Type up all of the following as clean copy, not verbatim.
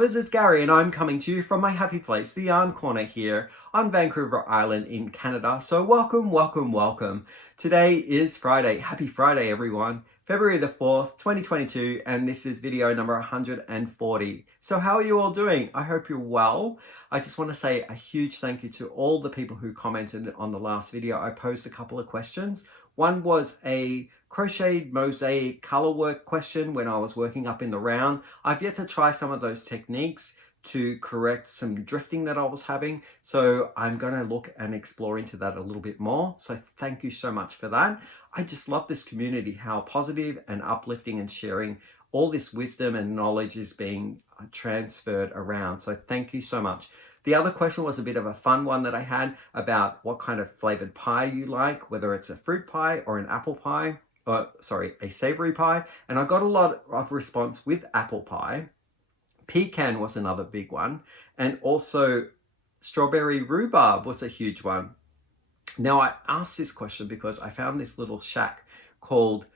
lovers, it's Gary and I'm coming to you from my happy place, the Yarn Corner here on Vancouver Island in Canada. So welcome, welcome, welcome. Today is Friday. Happy Friday everyone. February the 4th, 2022, and this is video number 140. So how are you all doing? I hope you're well. I just want to say a huge thank you to all the people who commented on the last video. I posed a couple of questions. One was a crocheted mosaic color work question when I was working up in the round. I've yet to try some of those techniques to correct some drifting that I was having. So I'm going to look and explore into that a little bit more. So thank you so much for that. I just love this community, how positive and uplifting and sharing all this wisdom and knowledge is being transferred around. So thank you so much. The other question was a bit of a fun one that I had about what kind of flavored pie you like, whether it's a fruit pie or an apple pie. A savory pie, and I got a lot of response with apple pie. Pecan was another big one, and also strawberry rhubarb was a huge one. Now I asked this question because I found this little shack called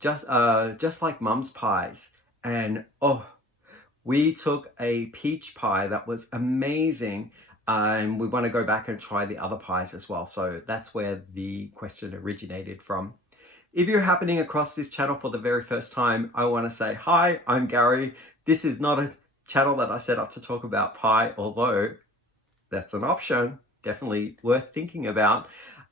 Just Like Mum's Pies, and we took a peach pie that was amazing, and we want to go back and try the other pies as well. So that's where the question originated from. If you're happening across this channel for the very first time, I want to say, hi, I'm Gary. This is not a channel that I set up to talk about pie, although that's an option, definitely worth thinking about.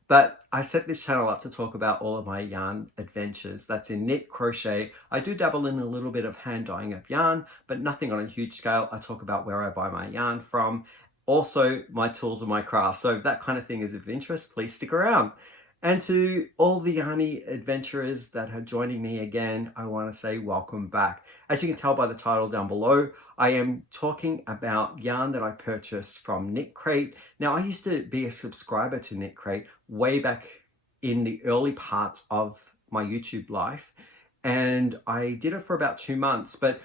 But I set this channel up to talk about all of my yarn adventures. That's in knit, crochet. I do dabble in a little bit of hand dyeing of yarn, but nothing on a huge scale. I talk about where I buy my yarn from, also my tools and my craft. So if that kind of thing is of interest, please stick around. And to all the yarny adventurers that are joining me again, I want to say welcome back. As you can tell by the title down below, I am talking about yarn that I purchased from KnitCrate. Now, I used to be a subscriber to KnitCrate way back in the early parts of my YouTube life, and I did it for about 2 months, but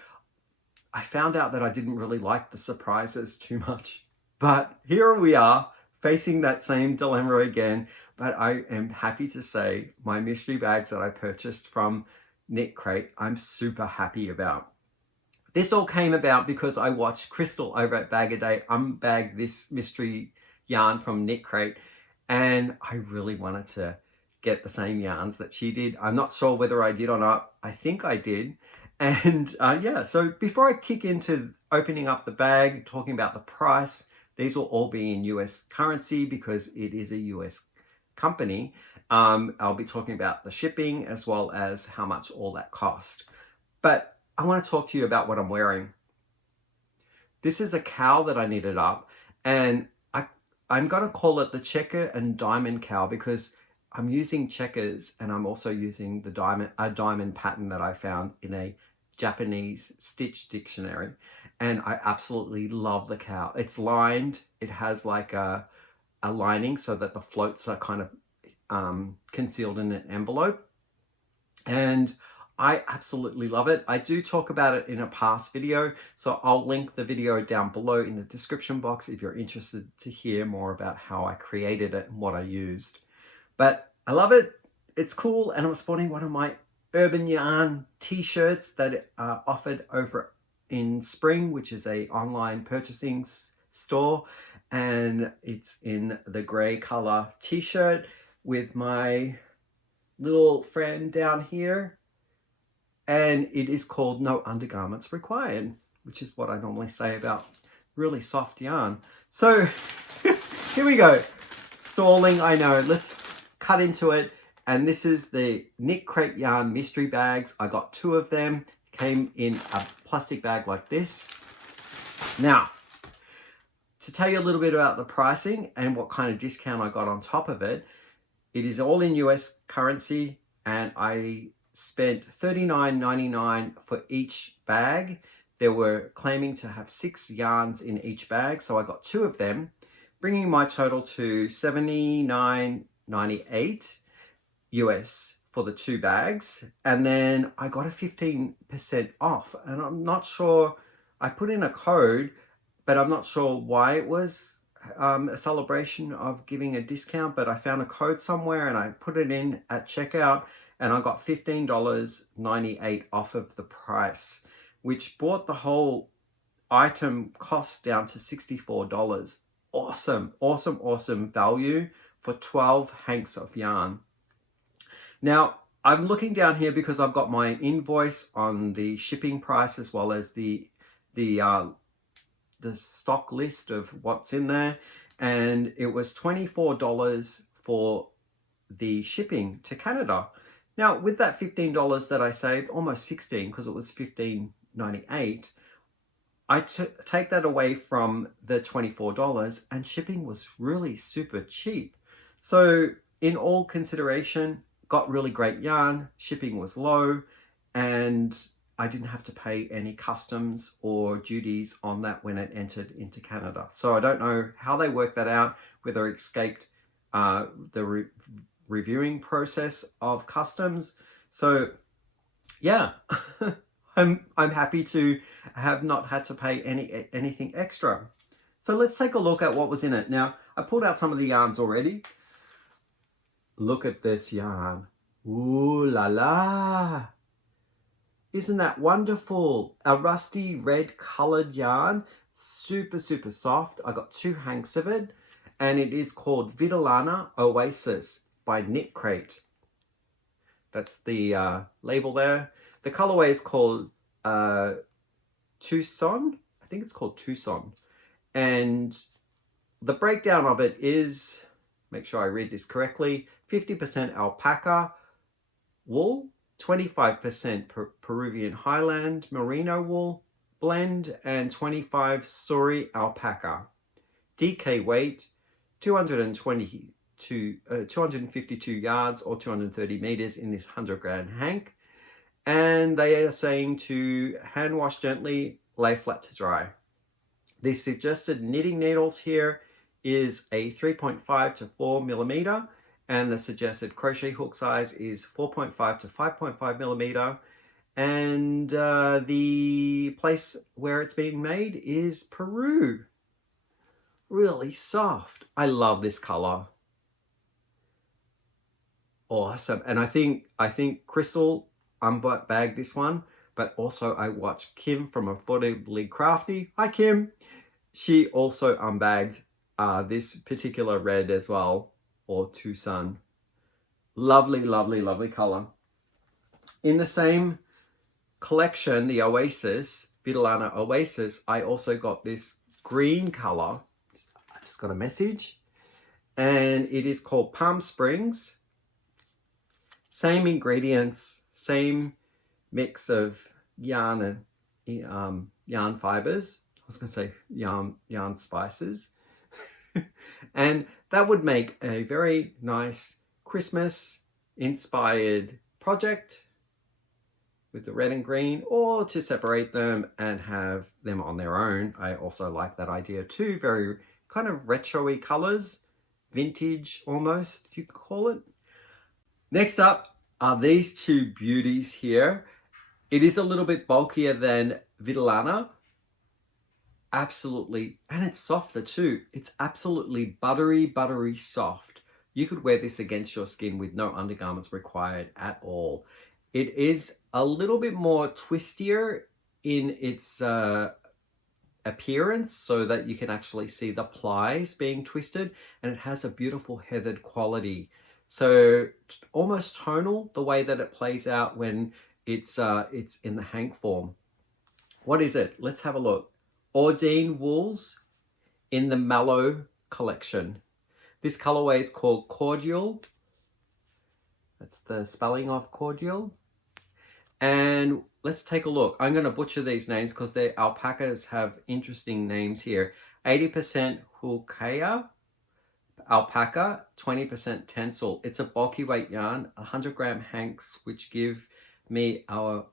I found out that I didn't really like the surprises too much. But here we are, facing that same dilemma again. But I am happy to say my mystery bags that I purchased from KnitCrate, I'm super happy about. This all came about because I watched Crystal over at Bag A Day unbag this mystery yarn from KnitCrate, and I really wanted to get the same yarns that she did. I'm not sure whether I did or not. I think I did. And yeah, so before I kick into opening up the bag, talking about the price, these will all be in US currency because it is a US company. I'll be talking about the shipping as well as how much all that cost. But I want to talk to you about what I'm wearing. This is a cowl that I knitted up, and I'm going to call it the checker and diamond cowl because I'm using checkers and I'm also using the diamond pattern that I found in a Japanese stitch dictionary, and I absolutely love the cowl. It's lined, it has like a lining so that the floats are kind of concealed in an envelope, and I absolutely love it. I do talk about it in a past video, so I'll link the video down below in the description box if you're interested to hear more about how I created it and what I used. But I love it, it's cool, and I'm sporting one of my Urban Yarn t-shirts that are offered over in Spring, which is a online purchasing store, and it's in the gray color t-shirt with my little friend down here, and it is called No Undergarments Required, which is what I normally say about really soft yarn. So here we go, stalling, I know, let's cut into it. And this is the KnitCrate yarn mystery bags. I got 2 of them, came in a plastic bag like this. Now, to tell you a little bit about the pricing and what kind of discount I got on top of it, it is all in US currency, and I spent $39.99 for each bag. They were claiming to have 6 yarns in each bag, so I got 2 of them, bringing my total to $79.98 US for the 2 bags. And then I got a 15% off, and I'm not sure, I put in a code, but I'm not sure why it was a celebration of giving a discount, but I found a code somewhere and I put it in at checkout, and I got $15.98 off of the price, which brought the whole item cost down to $64. Awesome, awesome, awesome value for 12 hanks of yarn. Now, I'm looking down here because I've got my invoice on the shipping price as well as the stock list of what's in there, and it was $24 for the shipping to Canada. Now, with that $15 that I saved, almost $16 because it was $15.98, I take that away from the $24, and shipping was really super cheap. So in all consideration, got really great yarn, shipping was low, and I didn't have to pay any customs or duties on that when it entered into Canada. So I don't know how they worked that out, whether it escaped the reviewing process of customs. So yeah, I'm happy to have not had to pay anything extra. So let's take a look at what was in it. Now, I pulled out some of the yarns already. Look at this yarn. Ooh la la. Isn't that wonderful? A rusty red colored yarn. Super, super soft. I got 2 hanks of it. And it is called Vidalana Oasis by KnitCrate. That's the label there. The colorway is called Tucson. I think it's called Tucson. And the breakdown of it is, make sure I read this correctly, 50% alpaca wool, 25% Peruvian highland merino wool blend, and 25 Suri alpaca. DK weight, 252 yards or 230 meters in this 100-gram hank. And they are saying to hand wash gently, lay flat to dry. The suggested knitting needles here is a 3.5 to 4 millimeter, and the suggested crochet hook size is 4.5 to 5.5 millimeter. And the place where it's being made is Peru. Really soft. I love this color. Awesome. And I think Crystal unbagged this one, but also I watched Kim from Affordably Crafty. Hi Kim. She also unbagged this particular red as well, or Tucson. Lovely, lovely, lovely color. In the same collection, the Oasis, Vidalana Oasis, I also got this green color. I just got a message. And it is called Palm Springs. Same ingredients, same mix of yarn and yarn fibers. I was going to say yarn spices. And that would make a very nice Christmas inspired project with the red and green, or to separate them and have them on their own. I also like that idea too. Very kind of retro-y colors, vintage almost, you could call it. Next up are these two beauties here. It is a little bit bulkier than Vidalana. Absolutely, and it's softer too. It's absolutely buttery, buttery soft. You could wear this against your skin with no undergarments required at all. It is a little bit more twistier in its appearance, so that you can actually see the plies being twisted, and it has a beautiful heathered quality. So almost tonal, the way that it plays out when it's in the hank form. What is it? Let's have a look. Audine wools in the Mellow collection. This colorway is called Cordial. That's the spelling of Cordial. And let's take a look. I'm going to butcher these names because their alpacas have interesting names here. 80% Hulkaya alpaca, 20% tencel. It's a bulky weight yarn, 100-gram hanks, which give me our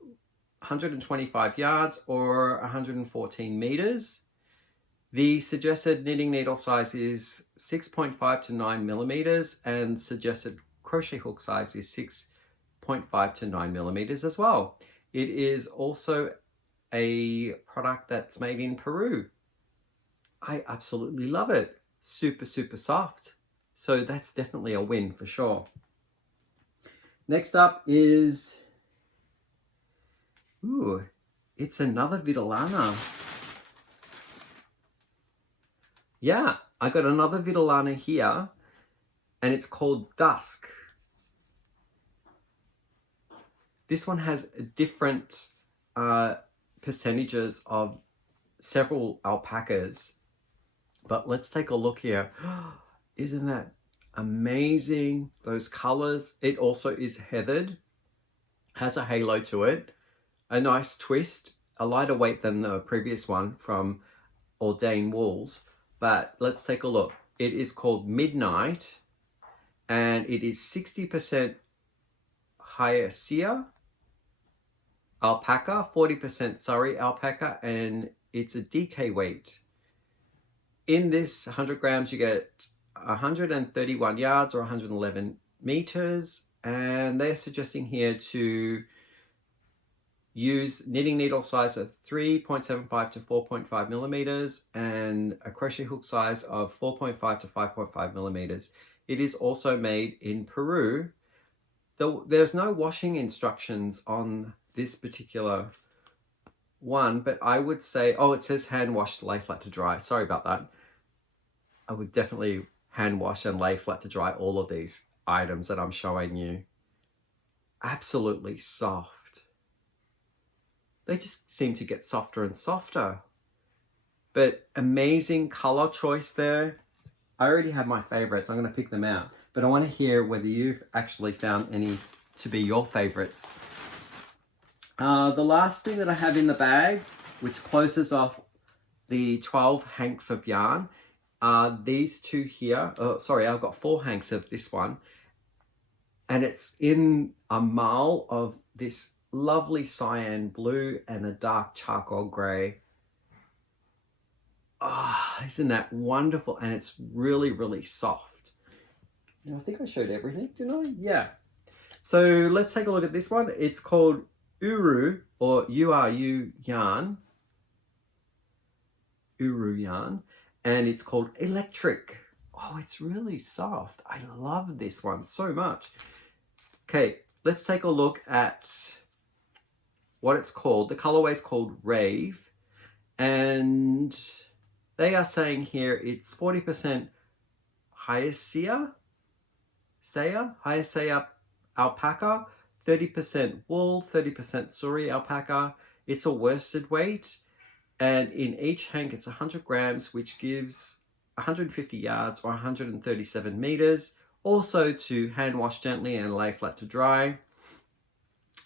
125 yards or 114 meters. The suggested knitting needle size is 6.5 to 9 millimeters, and suggested crochet hook size is 6.5 to 9 millimeters as well. It is also a product that's made in Peru. I absolutely love it. Super, super soft. So that's definitely a win for sure. Next up is, ooh, it's another Vidalana. yeah, I got another Vidalana here, and it's called Dusk. This one has different percentages of several alpacas, but let's take a look here. Isn't that amazing? Those colors. It also is heathered, has a halo to it, a nice twist, a lighter weight than the previous one from Audine wools. But let's take a look. It is called Midnight, and it is 60% Hyacea alpaca, 40% Surrey alpaca, and it's a DK weight. In this 100 grams, you get 131 yards or 111 meters, and they're suggesting here to use knitting needle size of 3.75 to 4.5 millimeters and a crochet hook size of 4.5 to 5.5 millimeters. It is also made in Peru. There's no washing instructions on this particular one, but I would say, oh, it says hand wash, lay flat to dry. Sorry about that. I would definitely hand wash and lay flat to dry all of these items that I'm showing you. Absolutely soft. They just seem to get softer and softer. But amazing color choice there. I already have my favorites. I'm going to pick them out. But I want to hear whether you've actually found any to be your favorites. The last thing that I have in the bag, which closes off the 12 hanks of yarn, are these two here. Sorry, I've got 4 hanks of this one. And it's in a marl of this lovely cyan blue and a dark charcoal grey. Ah, oh, isn't that wonderful? And it's really, really soft. Now, I think I showed everything, didn't I? Yeah. So let's take a look at this one. It's called Uru, or Uru Yarn. Uru Yarn. And it's called Electric. Oh, it's really soft. I love this one so much. Okay, let's take a look at what it's called. The colorway is called Rave. And they are saying here it's 40% Hyacea alpaca, 30% wool, 30% Surrey alpaca. It's a worsted weight, and in each hank it's 100 grams, which gives 150 yards or 137 meters. Also to hand wash gently and lay flat to dry.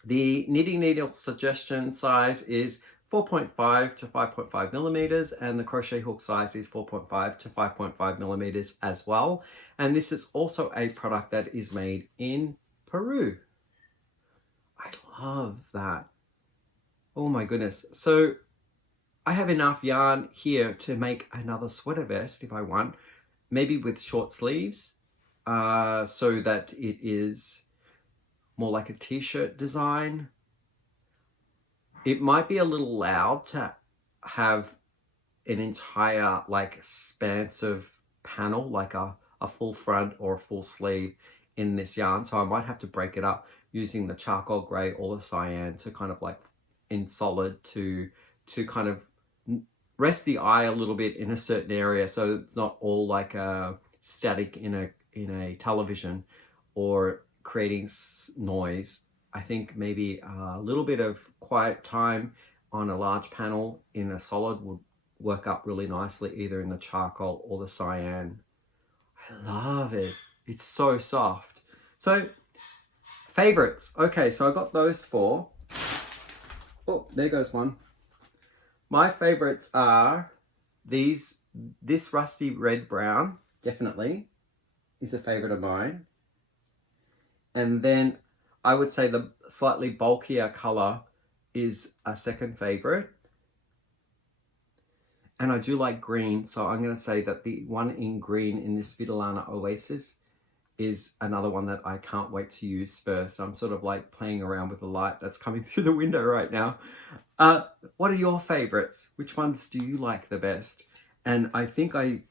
The knitting needle suggestion size is 4.5 to 5.5 millimeters, and the crochet hook size is 4.5 to 5.5 millimeters as well. And this is also a product that is made in Peru. I love that. Oh my goodness. So I have enough yarn here to make another sweater vest if I want, maybe with short sleeves, so that it is more like a t-shirt design. It might be a little loud to have an entire like expansive panel, like a full front or a full sleeve in this yarn. So I might have to break it up using the charcoal grey or the cyan to kind of like in solid to kind of rest the eye a little bit in a certain area, so it's not all like static in a television or creating noise. I think maybe a little bit of quiet time on a large panel in a solid would work up really nicely, either in the charcoal or the cyan. I love it. It's so soft. So favorites. Okay, so I got those 4. Oh, there goes one. My favorites are this rusty red brown, definitely is a favorite of mine. And then I would say the slightly bulkier color is a second favorite. And I do like green, so I'm going to say that the one in green in this Vidalana Oasis is another one that I can't wait to use first. I'm sort of like playing around with the light that's coming through the window right now. What are your favorites? Which ones do you like the best? And I think I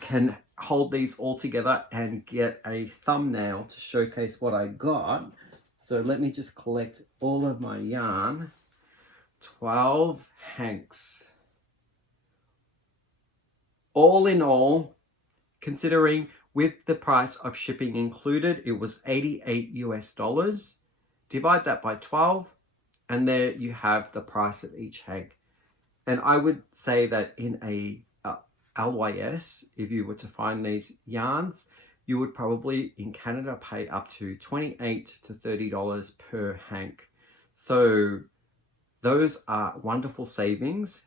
can hold these all together and get a thumbnail to showcase what I got. So let me just collect all of my yarn. 12 hanks. all in all, considering with the price of shipping included, it was $88 US. Divide that by 12, and there you have the price of each hank. And I would say that in a LYS, if you were to find these yarns, you would probably in Canada pay up to $28 to $30 per hank. So those are wonderful savings.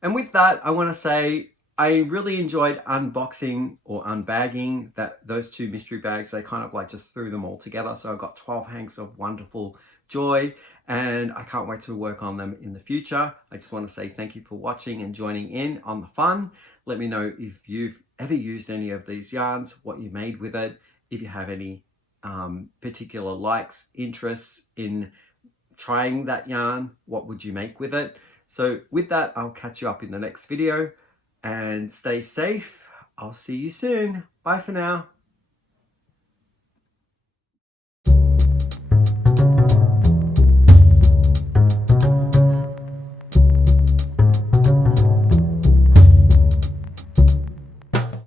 And with that, I want to say I really enjoyed unboxing or unbagging those two mystery bags. I kind of like just threw them all together. So I've got 12 hanks of wonderful joy, and I can't wait to work on them in the future. I just want to say thank you for watching and joining in on the fun. Let me know if you've ever used any of these yarns, what you made with it, if you have any particular likes, interests in trying that yarn, what would you make with it? So with that, I'll catch you up in the next video, and stay safe. I'll see you soon. Bye for now.